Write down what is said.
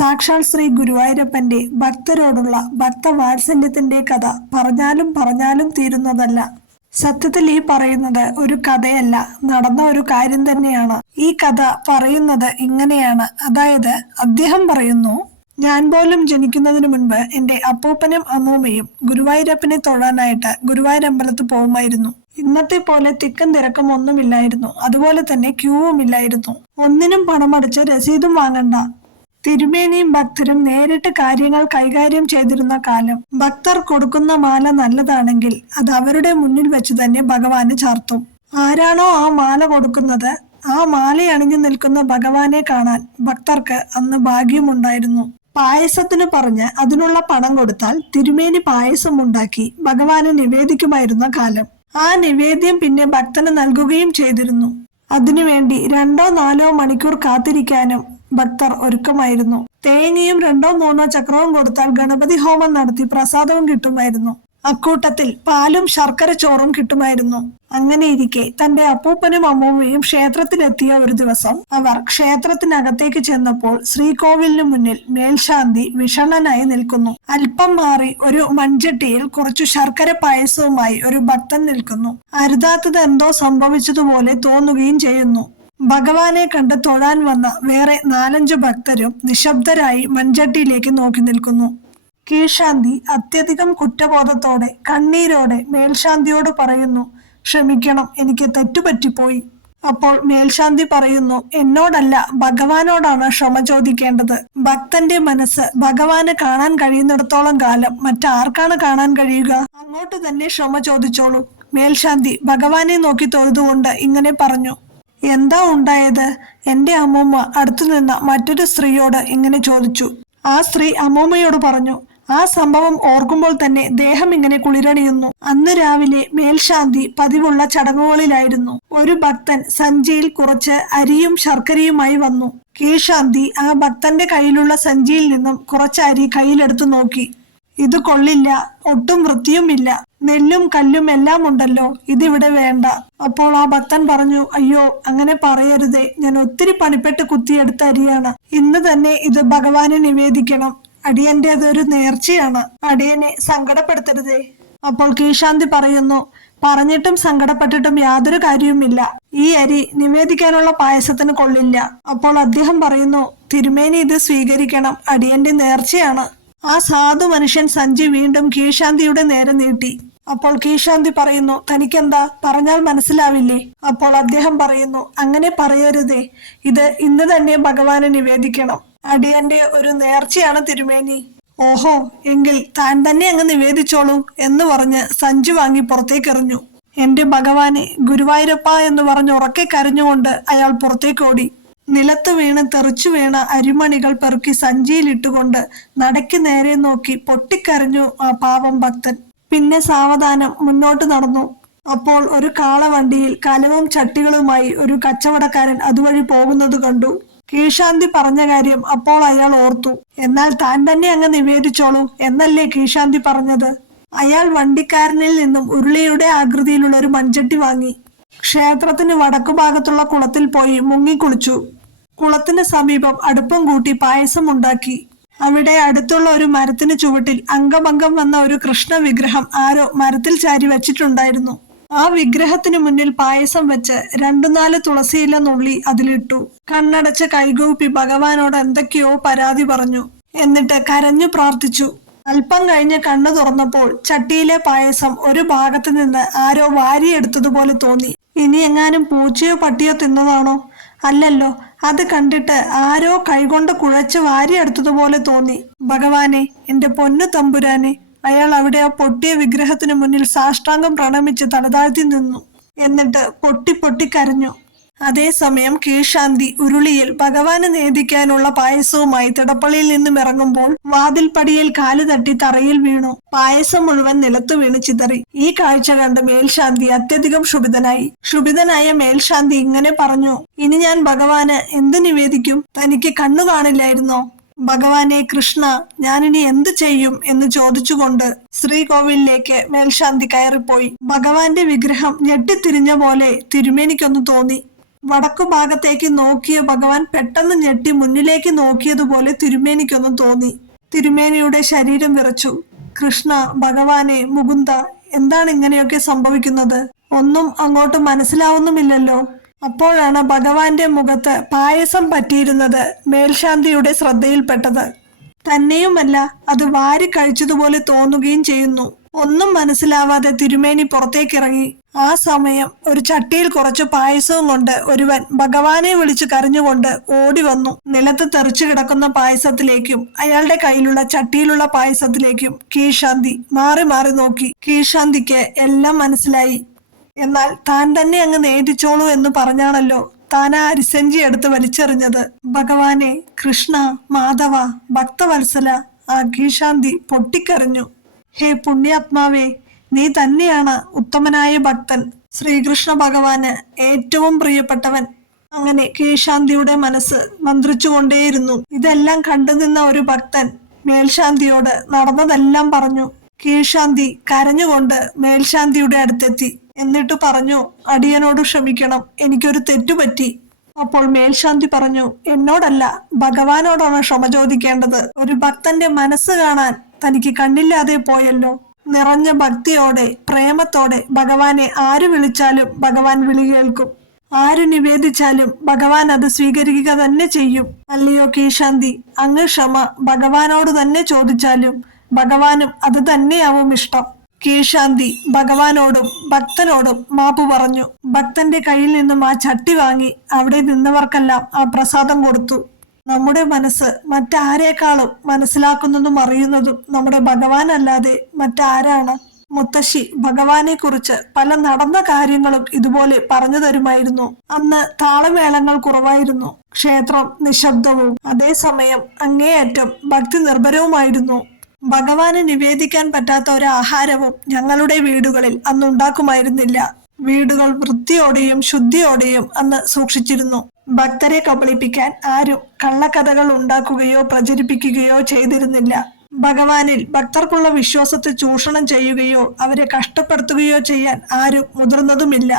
സാക്ഷാൽ ശ്രീ ഗുരുവായൂരപ്പന്റെ ഭക്തരോടുള്ള ഭക്തവാത്സല്യത്തിന്റെ കഥ പറഞ്ഞാലും പറഞ്ഞാലും തീരുന്നതല്ല. സത്യത്തിൽ ഈ പറയുന്നത് ഒരു കഥയല്ല, നടന്ന ഒരു കാര്യം തന്നെയാണ്. ഈ കഥ പറയുന്നത് ഇങ്ങനെയാണ്. അതായത് അദ്ദേഹം പറയുന്നു, ഞാൻ പോലും ജനിക്കുന്നതിന് മുൻപ് എന്റെ അപ്പൂപ്പനും അമ്മൂമ്മയും ഗുരുവായൂരപ്പനെ തൊഴാനായിട്ട് ഗുരുവായൂരമ്പലത്ത് പോകുമായിരുന്നു. ഇന്നത്തെ പോലെ തിക്കും തിരക്കും ഒന്നുമില്ലായിരുന്നു. അതുപോലെ തന്നെ ക്യൂവും ഇല്ലായിരുന്നു. ഒന്നിനും പണമടിച്ച് രസീതും വാങ്ങണ്ട. തിരുമേനിയും ഭക്തരും നേരിട്ട് കാര്യങ്ങൾ കൈകാര്യം ചെയ്തിരുന്ന കാലം. ഭക്തർ കൊടുക്കുന്ന മാല നല്ലതാണെങ്കിൽ അത് അവരുടെ മുന്നിൽ വെച്ച് തന്നെ ഭഗവാന് ചാർത്തും. ആരാണോ ആ മാല കൊടുക്കുന്നത്, ആ മാല അണിഞ്ഞു നിൽക്കുന്ന ഭഗവാനെ കാണാൻ ഭക്തർക്ക് അന്ന് ഭാഗ്യമുണ്ടായിരുന്നു. പായസത്തിന് പറഞ്ഞ് അതിനുള്ള പണം കൊടുത്താൽ തിരുമേനി പായസം ഉണ്ടാക്കി ഭഗവാന് നിവേദിക്കുമായിരുന്ന കാലം. ആ നിവേദ്യം പിന്നെ ഭക്തന് നൽകുകയും ചെയ്തിരുന്നു. അതിനുവേണ്ടി 2-4 മണിക്കൂർ കാത്തിരിക്കാനും ഭക്തർ ഒരുക്കമായിരുന്നു. തേങ്ങയും 2-3 ചക്രവും കൊടുത്താൽ ഗണപതി ഹോമം നടത്തി പ്രസാദവും കിട്ടുമായിരുന്നു. അക്കൂട്ടത്തിൽ പാലും ശർക്കര ചോറും കിട്ടുമായിരുന്നു. അങ്ങനെയിരിക്കെ തന്റെ അപ്പൂപ്പനും അമ്മൂമ്മയും ക്ഷേത്രത്തിലെത്തിയ ഒരു ദിവസം അവർ ക്ഷേത്രത്തിനകത്തേക്ക് ചെന്നപ്പോൾ ശ്രീകോവിലിനു മുന്നിൽ മേൽശാന്തി വിഷണ്ണനായി നിൽക്കുന്നു. അല്പം മാറി ഒരു മൺചട്ടിയിൽ കുറച്ചു ശർക്കര പായസവുമായി ഒരു ഭക്തൻ നിൽക്കുന്നു. അരുതാത്തത് എന്തോ സംഭവിച്ചതുപോലെ തോന്നുകയും ചെയ്യുന്നു. ഭഗവാനെ കണ്ട് തൊഴാൻ വന്ന വേറെ 4-5 ഭക്തരും നിശബ്ദരായി മൺചട്ടിയിലേക്ക് നോക്കി നിൽക്കുന്നു. കീഴ്ശാന്തി അത്യധികം കുറ്റബോധത്തോടെ കണ്ണീരോടെ മേൽശാന്തിയോട് പറയുന്നു, ക്ഷമിക്കണം, എനിക്ക് തെറ്റുപറ്റിപ്പോയി. അപ്പോൾ മേൽശാന്തി പറയുന്നു, എന്നോടല്ല ഭഗവാനോടാണ് ക്ഷമ ചോദിക്കേണ്ടത്. ഭക്തന്റെ മനസ്സ് ഭഗവാന് കാണാൻ കഴിയുന്നിടത്തോളം കാലം മറ്റാർക്കാണ് കാണാൻ കഴിയുക? അങ്ങോട്ട് തന്നെ ക്ഷമ ചോദിച്ചോളൂ. മേൽശാന്തി ഭഗവാനെ നോക്കി തൊഴുതുകൊണ്ട് ഇങ്ങനെ പറഞ്ഞു, എന്താ ഉണ്ടായത്? എന്റെ അമ്മൂമ്മ അടുത്തു നിന്ന മറ്റൊരു സ്ത്രീയോട് ഇങ്ങനെ ചോദിച്ചു. ആ സ്ത്രീ അമ്മൂമ്മയോട് പറഞ്ഞു, ആ സംഭവം ഓർക്കുമ്പോൾ തന്നെ ദേഹം ഇങ്ങനെ കുളിരണിയുന്നു. അന്ന് രാവിലെ മേൽശാന്തി പതിവുള്ള ചടങ്ങുകളിലായിരുന്നു. ഒരു ഭക്തൻ സഞ്ചിയിൽ കുറച്ച് അരിയും ശർക്കരയുമായി വന്നു. കീഴ്ശാന്തി ആ ഭക്തന്റെ കയ്യിലുള്ള സഞ്ചിയിൽ നിന്നും കുറച്ച് അരി കയ്യിലെടുത്തു നോക്കി. ഇത് കൊള്ളില്ല, ഒട്ടും വൃത്തിയുമില്ല, നെല്ലും കല്ലും എല്ലാം ഉണ്ടല്ലോ, ഇതിവിടെ വേണ്ട. അപ്പോൾ ആ ഭക്തൻ പറഞ്ഞു, അയ്യോ അങ്ങനെ പറയരുതേ, ഞാൻ ഒത്തിരി പണിപ്പെട്ട് കുത്തിയെടുത്ത അരിയാണ്. ഇന്ന് തന്നെ ഇത് ഭഗവാന് നിവേദിക്കണം. അടിയന്റെ അതൊരു നേർച്ചയാണ്, അടിയനെ സങ്കടപ്പെടുത്തരുതേ. അപ്പോൾ കീഴ്ശാന്തി പറയുന്നു, പറഞ്ഞിട്ടും സങ്കടപ്പെട്ടിട്ടും യാതൊരു കാര്യവുമില്ല. ഈ അരി നിവേദിക്കാനുള്ള പായസത്തിന് കൊള്ളില്ല. അപ്പോൾ അദ്ദേഹം പറയുന്നു, തിരുമേനി ഇത് സ്വീകരിക്കണം, അടിയന്റെ നേർച്ചയാണ്. ആ സാധു മനുഷ്യൻ സഞ്ചി വീണ്ടും കീഴ്ശാന്തിയുടെ നേരെ നീട്ടി. അപ്പോൾ കീഴ്ശാന്തി പറയുന്നു, തനിക്കെന്താ, പറഞ്ഞാൽ മനസ്സിലാവില്ലേ? അപ്പോൾ അദ്ദേഹം പറയുന്നു, അങ്ങനെ പറയരുതേ, ഇത് ഇന്ന് തന്നെ ഭഗവാന് നിവേദിക്കണം. അടിയന്റെ ഒരു നേർച്ചയാണ് തിരുമേനി. ഓഹോ, എങ്കിൽ താൻ തന്നെ അങ്ങ് നിവേദിച്ചോളൂ എന്ന് പറഞ്ഞ് സഞ്ചി വാങ്ങി പുറത്തേക്കെറിഞ്ഞു. എന്റെ ഭഗവാനെ, ഗുരുവായൂരപ്പ എന്ന് പറഞ്ഞ് ഉറക്കെ കരഞ്ഞുകൊണ്ട് അയാൾ പുറത്തേക്കോടി. നിലത്ത് വീണ് തെറിച്ചു വീണ അരിമണികൾ പെറുക്കി സഞ്ചിയിലിട്ടുകൊണ്ട് നടക്ക് നേരെ നോക്കി പൊട്ടിക്കരഞ്ഞു ആ പാവം ഭക്തൻ. പിന്നെ സാവധാനം മുന്നോട്ട് നടന്നു. അപ്പോൾ ഒരു കാളവണ്ടിയിൽ കലവും ചട്ടികളുമായി ഒരു കച്ചവടക്കാരൻ അതുവഴി പോകുന്നത് കണ്ടു. കീഴ്ശാന്തി പറഞ്ഞ കാര്യം അപ്പോൾ അയാൾ ഓർത്തു. എന്നാൽ താൻ തന്നെ അങ്ങ് നിവേദിച്ചോളൂ എന്നല്ലേ കീഴ്ശാന്തി പറഞ്ഞത്? അയാൾ വണ്ടിക്കാരനിൽ നിന്നും ഉരുളിയുടെ ആകൃതിയിലുള്ള ഒരു മൺചട്ടി വാങ്ങി. ക്ഷേത്രത്തിന് വടക്കുഭാഗത്തുള്ള കുളത്തിൽ പോയി മുങ്ങിക്കുളിച്ചു. കുളത്തിന് സമീപം അടുപ്പം കൂട്ടി പായസം ഉണ്ടാക്കി. അവിടെ അടുത്തുള്ള ഒരു മരത്തിന് ചുവട്ടിൽ അംഗഭംഗം വന്ന ഒരു കൃഷ്ണ വിഗ്രഹം ആരോ മരത്തിൽ ചാരി വെച്ചിട്ടുണ്ടായിരുന്നു. ആ വിഗ്രഹത്തിന് മുന്നിൽ പായസം വെച്ച് 2-4 തുളസിയില നുള്ളി അതിലിട്ടു. കണ്ണടച്ച് കൈകൂപ്പി ഭഗവാനോട് എന്തൊക്കെയോ പരാതി പറഞ്ഞു. എന്നിട്ട് കരഞ്ഞു പ്രാർത്ഥിച്ചു. അല്പം കഴിഞ്ഞ് കണ്ണു തുറന്നപ്പോൾ ചട്ടിയിലെ പായസം ഒരു ഭാഗത്ത് നിന്ന് ആരോ വാരിയെടുത്തതുപോലെ തോന്നി. ഇനി എങ്ങാനും പൂച്ചയോ പട്ടിയോ തിന്നതാണോ? അല്ലല്ലോ, അത് കണ്ടിട്ട് ആരോ കൈകൊണ്ട് കുഴച്ച് വാരിയെടുത്തതുപോലെ തോന്നി. ഭഗവാനെ, എന്റെ പൊന്നു തമ്പുരാനെ. അയാൾ അവിടെ ആ പൊട്ടിയ വിഗ്രഹത്തിന് മുന്നിൽ സാഷ്ടാംഗം പ്രണമിച്ച് തലതാഴ്ത്തി നിന്നു. എന്നിട്ട് പൊട്ടി പൊട്ടി കരഞ്ഞു. അതേസമയം കീഴ്ശാന്തി ഉരുളിയിൽ ഭഗവാന് നേദിക്കാനുള്ള പായസവുമായി തിടപ്പള്ളിയിൽ നിന്നും ഇറങ്ങുമ്പോൾ വാതിൽപ്പടിയിൽ കാല് തട്ടി തറയിൽ വീണു. പായസം മുഴുവൻ നിലത്തു വീണ് ചിതറി. ഈ കാഴ്ച കണ്ട് മേൽശാന്തി അത്യധികം ക്ഷുഭിതനായ മേൽശാന്തി ഇങ്ങനെ പറഞ്ഞു, ഇനി ഞാൻ ഭഗവാന് എന്ത് നിവേദിക്കും? തനിക്ക് കണ്ണു കാണില്ലായിരുന്നോ? ഭഗവാനെ കൃഷ്ണ, ഞാനിനി എന്ത് ചെയ്യും എന്ന് ചോദിച്ചുകൊണ്ട് ശ്രീകോവിലിലേക്ക് മേൽശാന്തി കയറിപ്പോയി. ഭഗവാന്റെ വിഗ്രഹം ഞെട്ടിത്തിരിഞ്ഞ പോലെ തിരുമേനിക്കൊന്നു തോന്നി. വടക്കു ഭാഗത്തേക്ക് നോക്കിയ ഭഗവാൻ പെട്ടെന്ന് ഞെട്ടി മുന്നിലേക്ക് നോക്കിയതുപോലെ തിരുമേനിക്കൊന്നും തോന്നി. തിരുമേനിയുടെ ശരീരം വിറച്ചു. കൃഷ്ണ, ഭഗവാനെ, മുകുന്ദ, എന്താണ് ഇങ്ങനെയൊക്കെ സംഭവിക്കുന്നത്? ഒന്നും അങ്ങോട്ട് മനസ്സിലാവുന്നുമില്ലല്ലോ. അപ്പോഴാണ് ഭഗവാന്റെ മുഖത്ത് പായസം പറ്റിയിരുന്നത് മേൽശാന്തിയുടെ ശ്രദ്ധയിൽപ്പെട്ടത്. തന്നെയുമല്ല, അത് വാരി കഴിച്ചതുപോലെ തോന്നുകയും ചെയ്യുന്നു. ഒന്നും മനസ്സിലാവാതെ തിരുമേനി പുറത്തേക്കിറങ്ങി. ആ സമയം ഒരു ചട്ടിയിൽ കുറച്ച് പായസവും കൊണ്ട് ഒരുവൻ ഭഗവാനെ വിളിച്ചു കരഞ്ഞുകൊണ്ട് ഓടി വന്നു. നിലത്ത് തെറിച്ചു കിടക്കുന്ന പായസത്തിലേക്കും അയാളുടെ കയ്യിലുള്ള ചട്ടിയിലുള്ള പായസത്തിലേക്കും കീഴ്ശാന്തി മാറി മാറി നോക്കി. കീഴ്ശാന്തിക്ക് എല്ലാം മനസ്സിലായി. എന്നാൽ താൻ തന്നെ അങ്ങ് നേടിച്ചോളൂ എന്ന് പറഞ്ഞാണല്ലോ താൻ ആ അരിസഞ്ചി എടുത്ത് വലിച്ചെറിഞ്ഞത്. ഭഗവാനെ, കൃഷ്ണ, മാധവ, ഭക്തവത്സല, ആ കീഴ്ശാന്തി പൊട്ടിക്കരഞ്ഞു. ഹേ പുണ്യാത്മാവേ, നീ തന്നെയാണ് ഉത്തമനായ ഭക്തൻ, ശ്രീകൃഷ്ണ ഭഗവാന് ഏറ്റവും പ്രിയപ്പെട്ടവൻ. അങ്ങനെ കീഴ്ശാന്തിയുടെ മനസ്സ് മന്ത്രിച്ചുകൊണ്ടേയിരുന്നു. ഇതെല്ലാം കണ്ടുനിന്ന ഒരു ഭക്തൻ മേൽശാന്തിയോട് നടന്നതെല്ലാം പറഞ്ഞു. കീഴ്ശാന്തി കരഞ്ഞുകൊണ്ട് മേൽശാന്തിയുടെ അടുത്തെത്തി. എന്നിട്ട് പറഞ്ഞു, അടിയനോട് ക്ഷമിക്കണം, എനിക്കൊരു തെറ്റുപറ്റി. അപ്പോൾ മേൽശാന്തി പറഞ്ഞു, എന്നോടല്ല, ഭഗവാനോടാണ് ക്ഷമ ചോദിക്കേണ്ടത്. ഒരു ഭക്തന്റെ മനസ്സ് കാണാൻ തനിക്ക് കണ്ണില്ലാതെ പോയല്ലോ. നിറഞ്ഞ ഭക്തിയോടെ പ്രേമത്തോടെ ഭഗവാനെ ആര് വിളിച്ചാലും ഭഗവാൻ വിളി കേൾക്കും. ആര് നിവേദിച്ചാലും ഭഗവാൻ അത് സ്വീകരിക്കുക തന്നെ ചെയ്യും. അല്ലയോ കീഴ്ശാന്തി, അങ്ങ് ക്ഷമ ഭഗവാനോട് തന്നെ ചോദിച്ചാലും ഭഗവാനും അത് തന്നെയാവും ഇഷ്ടം. കീഴ്ശാന്തി ഭഗവാനോടും ഭക്തനോടും മാപ്പ് പറഞ്ഞു. ഭക്തന്റെ കയ്യിൽ നിന്നും ആ ചട്ടി വാങ്ങി അവിടെ നിന്നവർക്കെല്ലാം ആ പ്രസാദം കൊടുത്തു. നമ്മുടെ മനസ്സ് മറ്റാരേക്കാളും മനസ്സിലാക്കുന്നതും അറിയുന്നതും നമ്മുടെ ഭഗവാൻ അല്ലാതെ മറ്റാരാണ്? മുത്തശ്ശി ഭഗവാനെ കുറിച്ച് പല നടന്ന കാര്യങ്ങളും ഇതുപോലെ പറഞ്ഞു തരുമായിരുന്നു. അന്ന് താളമേളങ്ങൾ കുറവായിരുന്നു. ക്ഷേത്രം നിശബ്ദവും അതേസമയം അങ്ങേയറ്റം ഭക്തി നിർഭരവുമായിരുന്നു. ഭഗവാന് നിവേദിക്കാൻ പറ്റാത്ത ഒരു ആഹാരവും ഞങ്ങളുടെ വീടുകളിൽ അന്ന് ഉണ്ടാക്കുമായിരുന്നില്ല. വീടുകൾ വൃത്തിയോടെയും ശുദ്ധിയോടെയും അന്ന് സൂക്ഷിച്ചിരുന്നു. ഭക്തരെ കബളിപ്പിക്കാൻ ആരും കള്ളക്കഥകൾ ഉണ്ടാക്കുകയോ പ്രചരിപ്പിക്കുകയോ ചെയ്തിരുന്നില്ല. ഭഗവാനിൽ ഭക്തർക്കുള്ള വിശ്വാസത്തെ ചൂഷണം ചെയ്യുകയോ അവരെ കഷ്ടപ്പെടുത്തുകയോ ചെയ്യാൻ ആരും മുതിർന്നതുമില്ല.